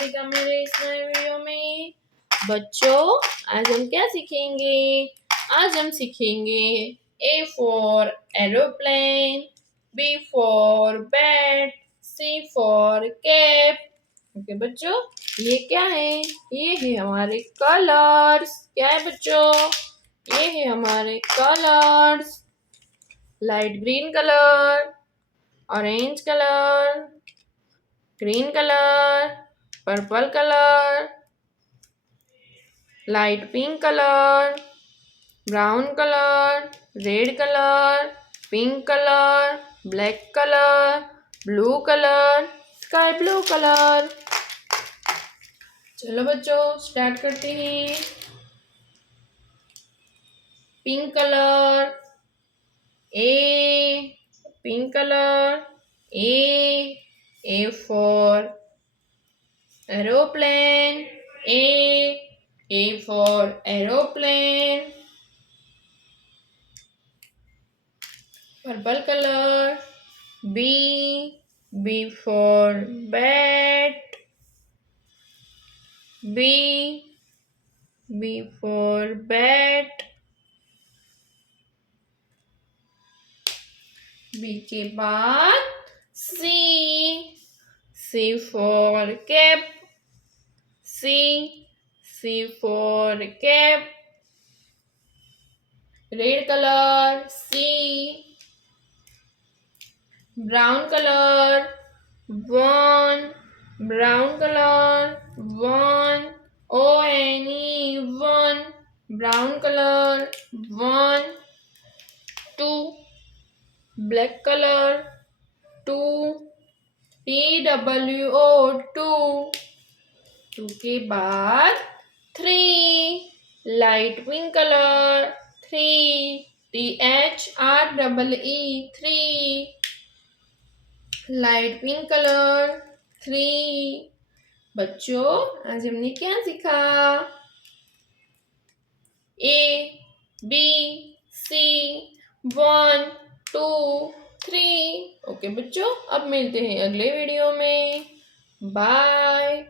स्वागत है मेरे इस नए वीडियो में। बच्चों, आज हम क्या सीखेंगे? आज हम सीखेंगे A for aeroplane, B for bat, C for cap. Okay बच्चों, ये क्या है? ये है हमारे कलर्स। क्या है बच्चों? ये है हमारे colours. Light green colour, orange colour, green colour, purple colour, light pink colour, brown colour, red colour, pink colour, black colour, blue colour, sky blue colour. चलो बच्चों, स्टार्ट करते हैं। Pink colour, A, pink colour, A for aeroplane, A for aeroplane. Purple color, B for bat, B for bat. B के बाद C for cap, C for cap. Red color, C. Brown color, 1. Brown color, 1. O-N-E, 1. Brown color, 1. 2. Black color, 2. T-W-O, 2. 2 के बाद 3. Light pink color, 3. T-H-R-E-E, 3. Light pink colour, 3. बच्चों, आज हमने क्या सीखा? A, B, C, 1, 2, 3. Okay बच्चों, अब मिलते हैं अगले वीडियो में। बाय।